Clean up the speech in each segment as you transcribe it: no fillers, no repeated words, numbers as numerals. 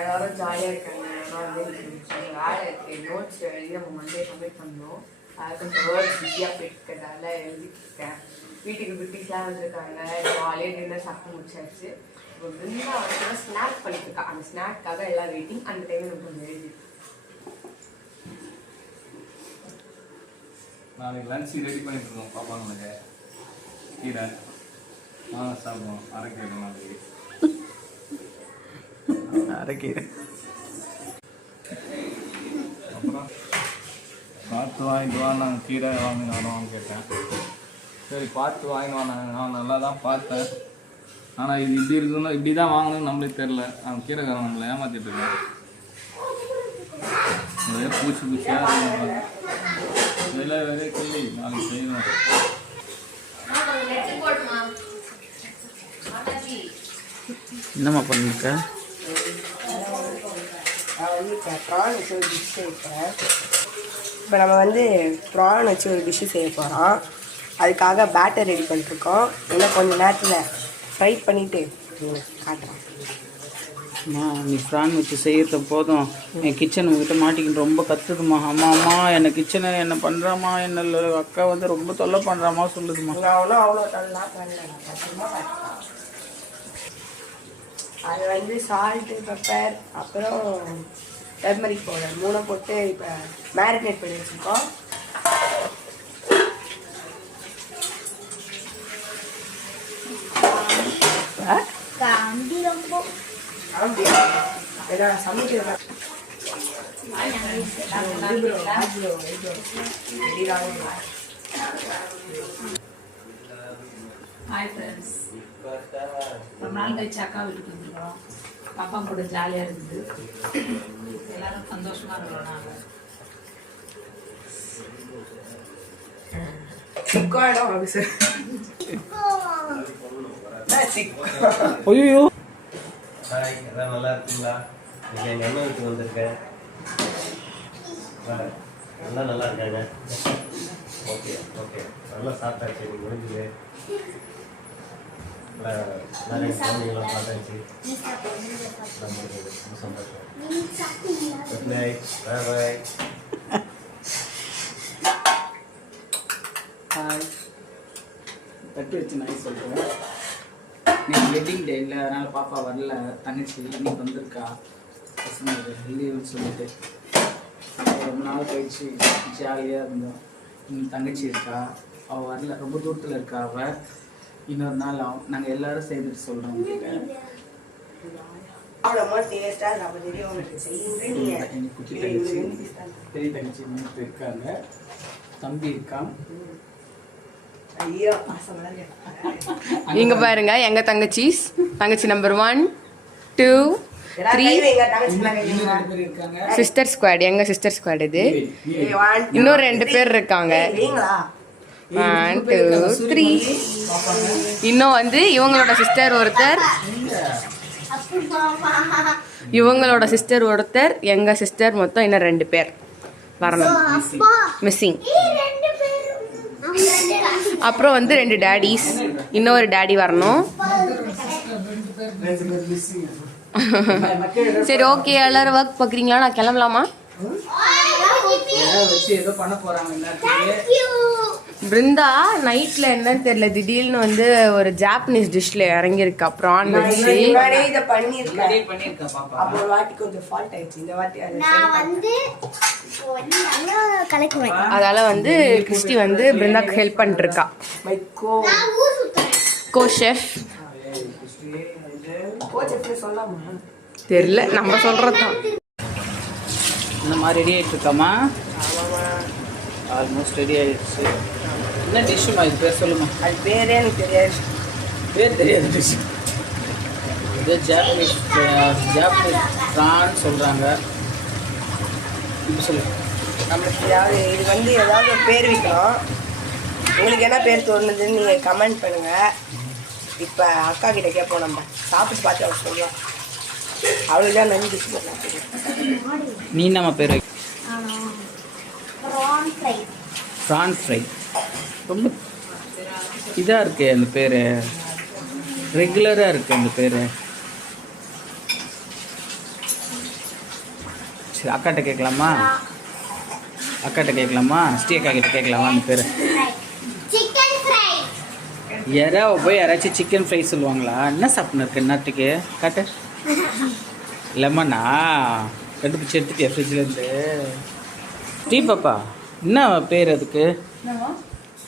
எல்லாரும் ஜாலியாக இருக்காங்க. வேலை இருக்கு, நோட்ஸ் எழுதி நம்ம மண்டே சப்மிட் பண்ணோம். அது கொஞ்சம் வேர்ட்ஸ் பிஸியாக போயிட்டு இருக்கிறதால எழுதிட்டு இருக்கேன். வீட்டுக்கு பிரிட்டிஷ்லாம் வந்துருக்காங்க. ஜாலியாக டின்னர் சாப்பிட்டு முடிச்சாச்சு. இப்போ பிருந்தா வந்து ஸ்நாக் பண்ணிட்டு இருக்கா. அந்த ஸ்நாக்காக எல்லாம் வெயிட்டிங். அந்த டைமில் நம்ம கொஞ்சம் எழுதி நாளைக்கு லன்ச் ரெடி பண்ணிட்டு இருக்கோம். பாப்பாங்களுக்கு கீரை சாப்பிடுவோம். அரைக்கீரை நாளைக்கு அரைக்கீரை. அப்புறம் பார்த்து வாங்கிட்டு வா. நாங்கள் கீரை வாங்கினாலும் கேட்டேன். சரி பார்த்து வாங்கிட்டு வாங்க. நான் நல்லா தான் பார்த்தேன். ஆனால் இது இப்படி இருக்குன்னு இப்படி தான் வாங்கணும்னு நம்மளுக்கு தெரில. அவன் கீரைக்காரன் நம்மளை ஏமாற்றிட்டு இருக்கேன். ஒரே பூச்சி பூச்சியாக இதெல்லாம் வேறே கிள்ளி நாளைக்கு செய்யணும். என்னம்மா பண்ணிருக்க? இப்போ நம்ம வந்து ப்ரான் வச்சு ஒரு டிஷ்ஷு செய்ய போகிறோம். அதுக்காக பேட்டர் ரெடி பண்ணிட்டுருக்கோம். இன்னும் கொஞ்சம் நேரத்தில் ஃப்ரை பண்ணிவிட்டு காட்டுறோம். அம்மா நீ ப்ரான் வச்சு செய்யறது போதும். என் கிச்சன் உங்ககிட்ட மாட்டிக்கிட்டு ரொம்ப கத்துதுமா. அம்மா அம்மா என்னை கிச்சனை என்ன பண்ணுறாமா, என்ன அக்கா வந்து ரொம்ப தொல்லை பண்ணுறாமா சொல்லுதுமா. அவ்வளோ தொல்லை பண்ணல. அது வந்து சால்ட்டு, பெப்பர், அப்புறம் டர்மரிக் பவுடர் 3 போட்டு இப்போ மேரினேட் பண்ணி வச்சுருக்கோம். சமைக்கிறேன். ஹாய் ஃப்ரெண்ட்ஸ், ரொம்ப நாள் கழிச்சு அக்கா வீட்டுக்கு வந்துருக்கோம். பாப்பா கூட ஜாலியாக இருக்குது. எல்லாரும் சந்தோஷமா இருக்கிறோம். நாங்கள் ஐயோ எல்லாம் நல்லா இருக்குங்களா? இன்னைக்கு எங்கள் அண்ணன் வீட்டுக்கு வந்திருக்கேன். எல்லாம் நல்லா இருக்காங்க. ஓகே ஓகே நல்லா சாப்பிட்டாச்சு. இன்னைக்கு முடிஞ்சுது. நிறைய குழந்தைங்களாம் பார்த்தாச்சு. ரொம்ப சந்தோஷம். Good night. Bye bye. Hi. தட்டி வச்சு நான் சொல்கிறேன். இன்னைக்கு வெட்டிங் டே இல்லை, அதனால் பாப்பா வரல. தங்கச்சி இன்னைக்கு வந்திருக்கா. பசங்க லீவுன்னு சொல்லிட்டு ரொம்ப நாள் கழிச்சு ஜாலியாக இருந்தோம். இன்னும் தங்கச்சி இருக்கா, அவள் வரல, ரொம்ப தூரத்தில் இருக்கா அவள். இன்னொரு நாள் நாங்கள் எல்லாரும் செய்துட்டு சொல்கிறோம். குட்டி தங்கச்சி, பெரிய தங்கச்சி மூணு இருக்காங்க. தம்பி இருக்கான். இங்க பாருங்க எங்க தங்கச்சி நம்பர் 1 2 3 சிஸ்டர் ஸ்குவாட். எங்க சிஸ்டர் ஸ்குவாட் இது. இன்னும் 2 பேர் இருக்காங்க. 1 2 3. இன்னும் வந்து இவங்களோட சிஸ்டர் ஒருத்தர், எங்க சிஸ்டர். மொத்தம் இன்னும் 2 பேர் வரணும், மிஸ்ஸிங். அப்புறம் வந்து 2 டேடிஸ், இன்னொரு டேடி வரணும். சரி ஓகே, எல்லாரும் ஒர்க் பார்க்குறீங்களா? நான் கிளம்பலாமா? பிருந்தா நைட்ல என்னன்னு தெரியல, திடீர்னு வந்து ஒரு ஜாப்பனீஸ் டிஷ்ல இறங்கியிருக்கா. ப்ரான் வச்சு அதனால வந்து கிறிஸ்டி வந்து பிருந்தாக்கு ஹெல்ப் பண்ணிட்டு இருக்கா. கோ ஷெஃப் தெரியல, நம்ம சொல்றதுதான். இந்த மாதிரி ரெடி ஆகிட்டு இருக்காமா? ஆல்மோஸ்ட் ரெடி ஆகிடுச்சு. என்ன டிஷ்ஷுமா இது? பேர் சொல்லுமா. அது பேரே எனக்கு தெரியாது. பேர் தெரியாது டிஷ். இது ஜாப்பனீஸ் ப்ரான் சொல்கிறாங்க. இப்போ சொல்லு. நம்மளுக்கு இது வந்து ஏதாவது ஒரு பேர் வைக்கணும். உங்களுக்கு என்ன பேர் தோணுதுன்னு நீங்கள் கமெண்ட் பண்ணுங்கள். இப்போ அக்கா கிட்ட கேட்போம். நம்ம சாப்பிட்டு பார்த்து அவர் சொல்லுவோம். அவளுக்கு தான் நன்றி டிஷ் பண்ணலாம். நீ நம்ம பேர் வை. PRAN fry. ரொம்ப இதாக இருக்கு அந்த பேர், ரெகுலராக இருக்குது அந்த பேர். சரி அக்காட்ட கேட்கலாமா? அக்காட்ட கேட்கலாமா? ஸ்ரீ அக்கா கிட்ட கேட்கலாமா அந்த பேர்? Chicken fry. யாராவ போய் யாராச்சும் சிக்கன் ஃப்ரை சொல்லுவாங்களா? என்ன சாப்பிட்னு இருக்கு நேரத்துக்கு? காட்டு. லெமனா கண்டுபிடிச்சி எடுத்துட்டியா ஃப்ரிட்ஜ்லேருந்து? டீ பாப்பா என்ன பேர் அதுக்கு?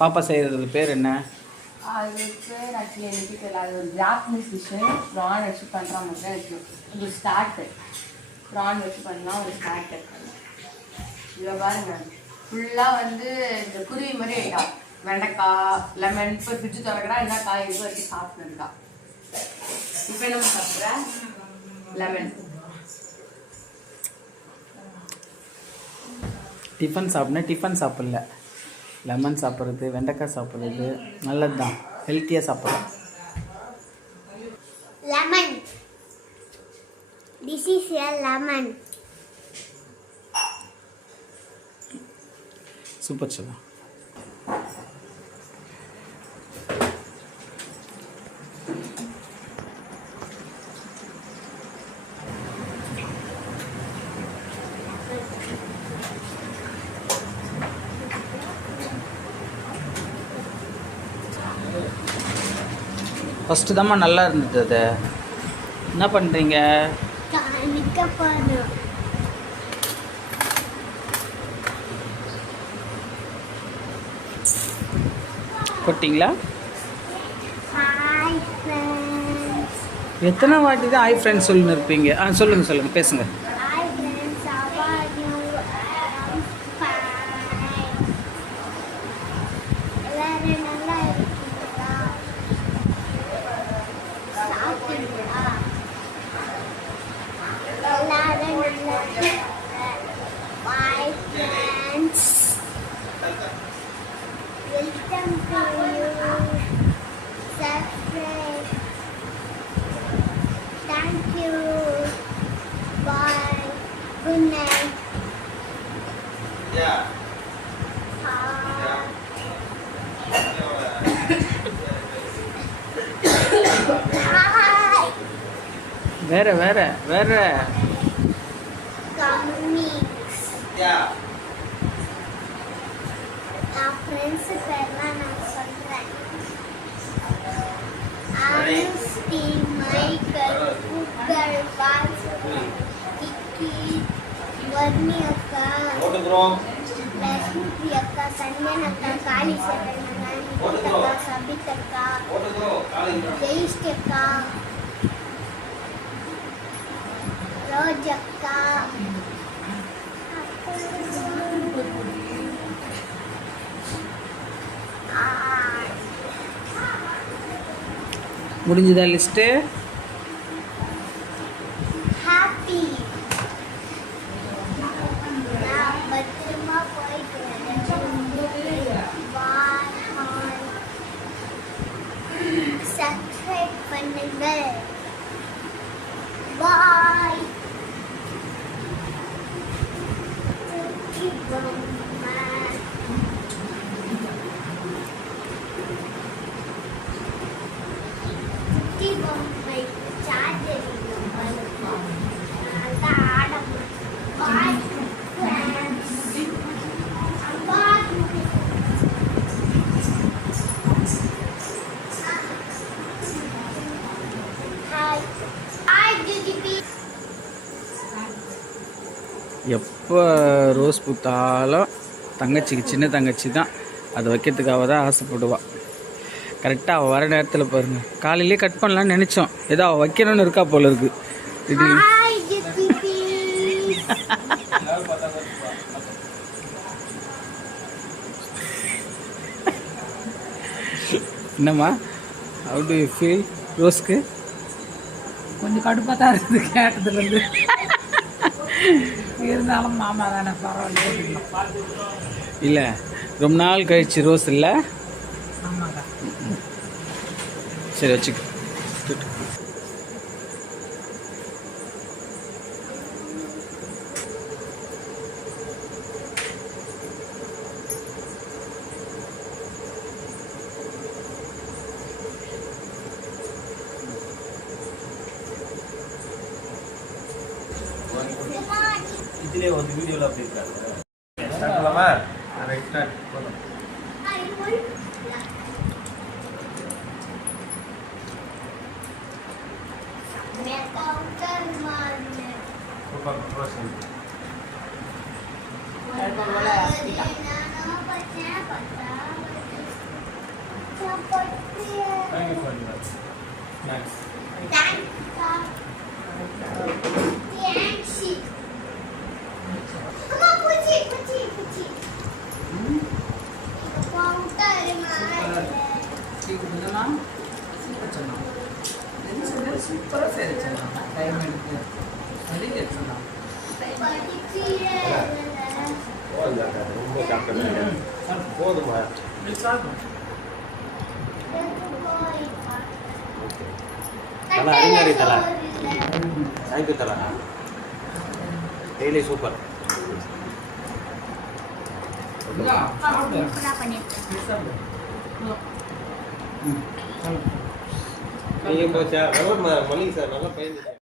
பாப்பா செய்கிறது பேர் என்ன? அது பேர் ஆக்சுவலி எனக்கு தெரியல. அது ஒரு ஜாப்பனீஸ் டிஷ்ஷு. ப்ரான் வச்சு பண்ணுற மாதிரி தான் இருக்கும். இது ஒரு ஸ்டார்டர். ப்ரான் வச்சு பண்ணலாம் ஒரு ஸ்டார்டர். இதில் பாருங்க ஃபுல்லாக வந்து இந்த குருவி மாதிரி ஆகிட்டான். வெண்டைக்காய், லெமன். இப்போ ஃப்ரிட்ஜு திறக்கிறா என்ன காய் இது வரைக்கும் சாப்பிட்டுருக்கா. இப்போ என்ன சாப்பிட்ற? லெமன். டிஃபன் சாப்பிட்னா டிஃபன் சாப்பிடல, லெமன் சாப்பிட்றது, வெண்டைக்காய் சாப்பிட்றது நல்லது தான். ஹெல்த்தியாக சாப்பிட்லாம். Lemon. This is a lemon. Super சொல்லா. ஃபஸ்ட்டு தாம்மா நல்லா இருந்தது. அது என்ன பண்ணுறீங்க? காமிக்க போறோம். போட்டிங்களா? Hi friends. எத்தனை வாட்டி தான் ஹாய் ஃப்ரெண்ட்ஸ் சொல்லின்னு இருப்பீங்க? சொல்லுங்கள் பேசுங்க. Hi friends, how are you? I'm fine. எல்லாரும் நல்லா இருக்கீங்களா? சாப்பிட்டீங்களா? எல்லாரும் நல்லா இருக்கீங்க. Bye friends. Welcome to you. Subscribe. Thank you. Bye. Good night. Yeah. Hi. வேற Comics. Yeah. நான் ஃப்ரெண்ட்ஸ் பேர்லாம் நான் சொல்கிறேன். ஆனுஸ்டி, மைக்கேல், புகழ், வாசு, கிக்கி, வர்ணி அக்கா, லக்ஷ்மி அக்கா, சந்தியன் அக்கா, காளீஸ்வரன் அக்கா, சபித் அக்கா, ஜெயிஸ்ட் அக்கா, ரோஜ் அக்கா, முடிஞ்சுதா லிஸ்ட்டு? ஹாப்பி. நான் பத்திரமா போயிட்டு பாய். சப்ஸ்கிரைப் பண்ணுங்க. பாய். பொம்மை சார்ஜர் எப்போ ரோஸ் பூத்தாலும் தங்கச்சிக்கு, சின்ன தங்கச்சி தான் அதை வைக்கிறதுக்காக தான் ஆசைப்படுவாள். கரெக்டாக அவள் வர நேரத்தில் பாருங்கள். காலையிலே கட் பண்ணலான்னு நினச்சோம், ஏதோ அவள் வைக்கணும்னு இருக்கா போல இருக்கு. என்னம்மா, ஹவு டு யூ ஃபீல்? ரோஸ்க்கு கொஞ்சம் கடுப்பாக தான் இருக்குது கேட்டதுலேருந்து. இருந்தாலும் மாமா தானே, பரவாயில்ல. இல்லை, ரொம்ப நாள் கழிச்சு ரோஸ் இல்லை. ஆமாங்க. சரி வச்சுக்க. இதுலேயே வந்து வீடியோவில் அப்படி இருக்காங்க ஸ்டார்ட் பண்ணலாமா? ரைட் ஸ்டார்ட் போதும். Super frozen. Thank you for your snacks. சூப்பராக செய்யலாம் டைமண்டுக்கு வெளியே சொன்னான் ரொம்ப சாப்பிட்டேன். போதுமா? தலா அறிஞரி தலா தேங்க்யூ தலா டெய்லி சூப்பர். நீங்கள் போச்சா? மல்லிகை சார் நல்லா பயிர்ந்துட்டேன்.